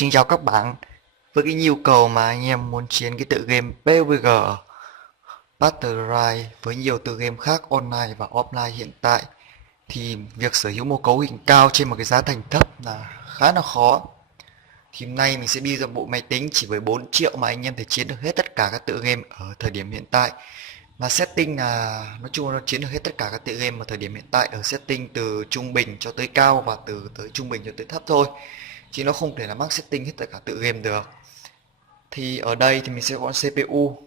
Xin chào các bạn. Với cái nhu cầu mà anh em muốn chiến cái tựa game PUBG Battle Royale với nhiều tựa game khác online và offline hiện tại thì việc sở hữu một cấu hình cao trên một cái giá thành thấp là khá là khó. Thì hôm nay mình sẽ đi ra bộ máy tính chỉ với 4 triệu mà anh em thể chiến được hết tất cả các tựa game ở thời điểm hiện tại. Mà setting là nói chung là nó chiến được hết tất cả các tựa game ở thời điểm hiện tại ở setting từ trung bình cho tới cao và từ tới trung bình cho tới thấp thôi. Chứ nó không thể là max setting hết tất cả tựa game được. Thì ở đây thì mình sẽ chọn CPU.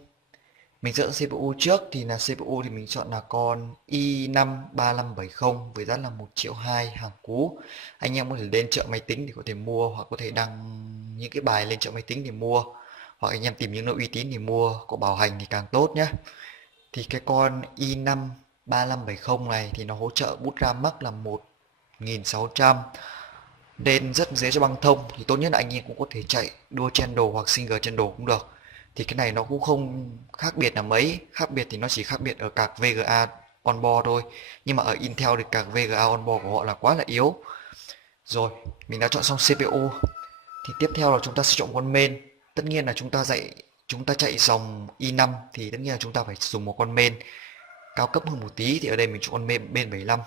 Mình chọn CPU trước thì là CPU thì mình chọn là con i5 3570 với giá là 1 triệu 2 hàng cú. Anh em có thể lên chợ máy tính để có thể mua hoặc có thể đăng những cái bài lên chợ máy tính để mua. Hoặc anh em tìm những nơi uy tín để mua, có bảo hành thì càng tốt nhé. Thì cái con i5 3570 này thì nó hỗ trợ bút RAM max là 1600 nên rất dễ cho băng thông, thì tốt nhất là anh em cũng có thể chạy dual channel hoặc single channel cũng được. Thì cái này nó cũng không khác biệt là mấy, khác biệt thì nó chỉ khác biệt ở card VGA onboard thôi, nhưng mà ở Intel thì card VGA onboard của họ là quá là yếu. Rồi mình đã chọn xong CPU thì tiếp theo là chúng ta sẽ chọn con main. Tất nhiên là chúng ta chạy dòng i5 thì tất nhiên là chúng ta phải dùng một con main cao cấp hơn một tí, thì ở đây mình chọn con main 75.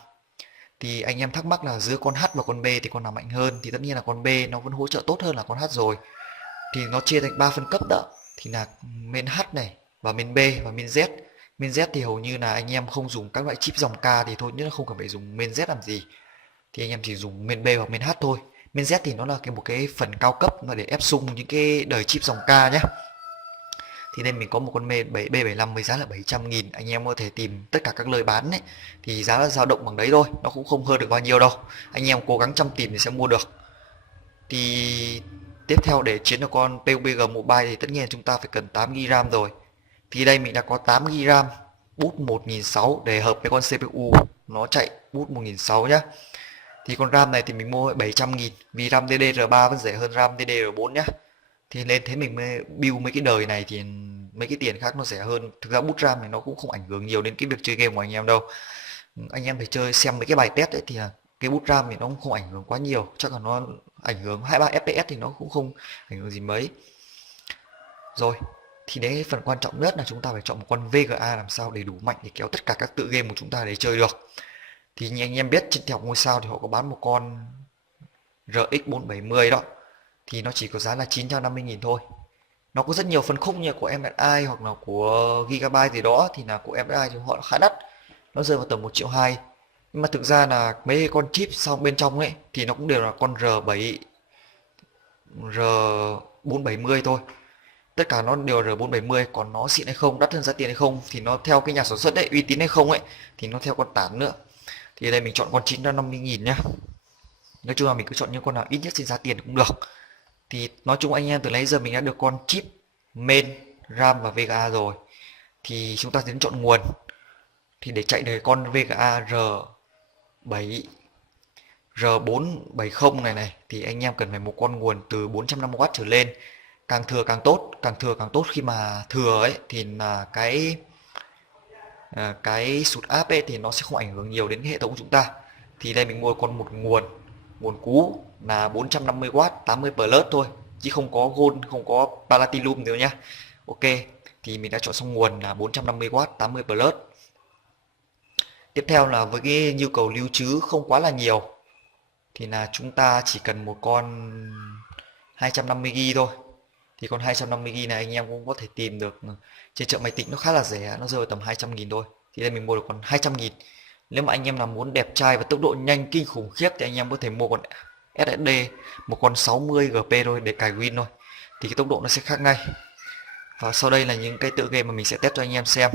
Thì anh em thắc mắc là giữa con H và con B thì con nào mạnh hơn, thì tất nhiên là con B nó vẫn hỗ trợ tốt hơn là con H rồi. Thì nó chia thành 3 phân cấp đó, thì là main H này và main B và main Z. Main Z thì hầu như là anh em không dùng các loại chip dòng K thì thôi nhất là không cần phải dùng main Z làm gì, thì anh em chỉ dùng main B hoặc main H thôi. Main Z thì nó là một cái phần cao cấp mà để ép sung những cái đời chip dòng K nhé. Thì nên mình có một con B75 với giá là 700.000. Anh em có thể tìm tất cả các nơi bán ấy, thì giá nó dao động bằng đấy thôi, nó cũng không hơn được bao nhiêu đâu. Anh em cố gắng chăm tìm thì sẽ mua được. Thì tiếp theo để chiến được con PUBG Mobile thì tất nhiên chúng ta phải cần 8GB RAM rồi. Thì đây mình đã có 8GB RAM, bút 1600 để hợp với con CPU nó chạy bút 1600 nhá. Thì con RAM này thì mình mua 700.000 vì RAM DDR3 vẫn rẻ hơn RAM DDR4 nhá. Thì lên thế mình mới build mấy cái đời này thì mấy cái tiền khác nó rẻ hơn. Thực ra bút RAM này nó cũng không ảnh hưởng nhiều đến cái việc chơi game của anh em đâu. Anh em phải chơi xem mấy cái bài test ấy thì là cái bút RAM thì nó cũng không ảnh hưởng quá nhiều, chắc là nó ảnh hưởng 2-3 FPS thì nó cũng không ảnh hưởng gì mấy. Rồi, thì đấy phần quan trọng nhất là chúng ta phải chọn một con VGA làm sao để đủ mạnh để kéo tất cả các tựa game của chúng ta để chơi được. Thì như anh em biết trên Tiểu Ngôi Sao thì họ có bán một con RX 470 đó, thì nó chỉ có giá là 950.000 thôi. Nó có rất nhiều phân khúc như của MSI hoặc là của Gigabyte gì đó, thì là của MSI thì họ khá đắt, nó rơi vào tầm 1 triệu 2. Nhưng mà thực ra là mấy con chip sau bên trong ấy thì nó cũng đều là con R7 R470 thôi, tất cả nó đều R470. Còn nó xịn hay không, đắt hơn giá tiền hay không thì nó theo cái nhà sản xuất đấy, uy tín hay không ấy thì nó theo con tản nữa. Thì ở đây mình chọn con 950.000 nhá. Nói chung là mình cứ chọn những con nào ít nhất trên giá tiền cũng được. Thì nói chung anh em từ nãy giờ mình đã được con chip, main, RAM và VGA rồi, thì chúng ta sẽ chọn nguồn. Thì để chạy được con VGA R7 R470 này thì anh em cần phải một con nguồn từ 450W trở lên, càng thừa càng tốt, càng thừa càng tốt. Khi mà thừa ấy thì là cái sụt áp ấy thì nó sẽ không ảnh hưởng nhiều đến cái hệ thống của chúng ta. Thì đây mình mua một nguồn cú là 450W 80 plus thôi, chứ không có gold, không có platinum nữa nhá. Ok, thì mình đã chọn xong nguồn là 450W 80 plus. Tiếp theo là với cái nhu cầu lưu trữ không quá là nhiều thì là chúng ta chỉ cần một con 250GB thôi. Thì con 250GB này anh em cũng có thể tìm được trên chợ máy tính, nó khá là rẻ, nó rơi vào tầm 200.000 thôi. Thì đây mình mua được còn 200.000. Nếu mà anh em nào muốn đẹp trai và tốc độ nhanh kinh khủng khiếp thì anh em có thể mua con SSD một con 60GB thôi để cài Win thôi, thì cái tốc độ nó sẽ khác ngay. Và sau đây là những cái tựa game mà mình sẽ test cho anh em xem.